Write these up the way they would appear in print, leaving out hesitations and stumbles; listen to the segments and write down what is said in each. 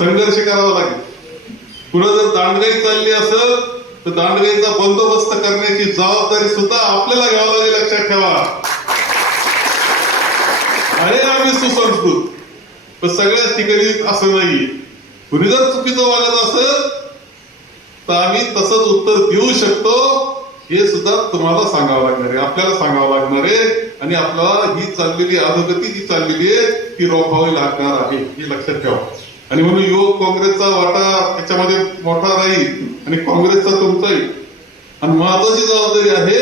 संघर्ष करावा लागेल. पुढे जर दांडगाई चालली असेल तर दांडगाईचा बंदोबस्त करण्याची जबाबदारी सुद्धा आपल्याला घ्यावं लागेल. लक्षात ठेवा, आहे आम्ही सुसंस्कृत, पण सगळ्याच ठिकाणी असं नाहीये. कुणी जर चुकीचं वागत असेल तर आम्ही तसंच उत्तर देऊ शकतो, हे सुद्धा तुम्हाला सांगावं लागणार आहे, आपल्याला सांगावं लागणार आहे. आणि आपल्याला ही चाललेली अधोगती जी चाललेली आहे ती रोखावी लागणार आहे, हे लक्षात ठेवा. आणि म्हणून युवक काँग्रेसचा वाटा त्याच्यामध्ये मोठा राहील आणि काँग्रेसचा तुमचाही. आणि महत्वाची जबाबदारी आहे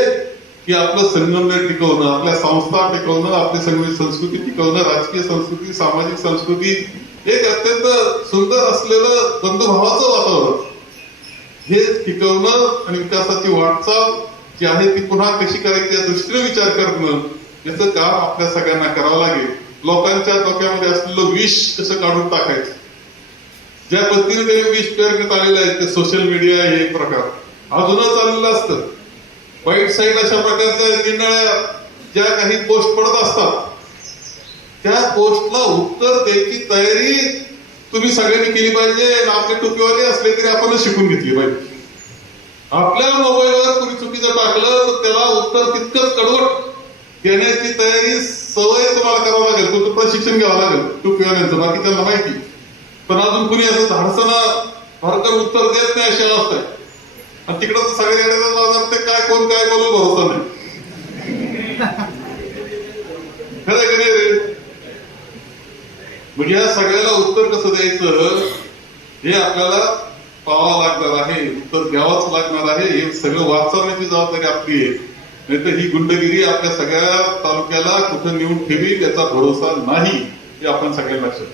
की आपलं संगमनेर टिकवणं, आपल्या संस्था टिकवणं, आपली सगळी संस्कृती टिकवणं, राजकीय संस्कृती, सामाजिक संस्कृती, एक अत्यंत सुंदर असलेलं बंधुभावाचं वातावरण हे टिकवणं आणि विकासाची वाटचाल जी आहे ती पुन्हा कशी करायची या दृष्टीने विचार करणं, याचं काम आपल्या सगळ्यांना करावं लागेल. लोकांच्या डोक्यामध्ये असलेलं विष कसं काढून टाकायचं, ज्या पद्धतीने ते विष पेरण्यात आलेलं आहे ते सोशल मीडिया हे एक प्रकार अजूनच चाललेलं असतं. वाईट साईड अशा प्रकारच्या निरनिळ्या ज्या काही पोस्ट पडत असतात त्या पोस्टला उत्तर द्यायची तयारी तुम्ही सगळ्यांनी केली पाहिजे. आपले टोपीवाले असले तरी आपणच शिकून घेतली पाहिजे. आपल्या मोबाईलवर कुणी चुकीचं टाकलं तर त्याला उत्तर तितकंच कडवट देण्याची तयारी सवय तुम्हाला करावं लागेल, तुमचं प्रशिक्षण घ्यावं लागेल टोपीवाल्यांचं. बाकी त्यांना माहिती, पण अजून कुणी असं धाडसानं भरकर उत्तर देत नाही अशी अवस्था आहे. आणि तिकडं तर सगळे येण्याचा ते काय कोण काय बोलू भरोसा नाही. खरं की नाही रे? म्हणजे या सगळ्याला उत्तर कसं द्यायचं हे आपल्याला पाहावं लागणार आहे, उत्तर द्यावंच लागणार आहे. हे सगळं वाचवण्याची जबाबदारी आपली आहे. नाही तर ही गुंडगिरी आपल्या सगळ्या तालुक्याला कुठं नेऊन ठेवी याचा भरोसा नाही, हे आपण सगळ्यांना लक्षात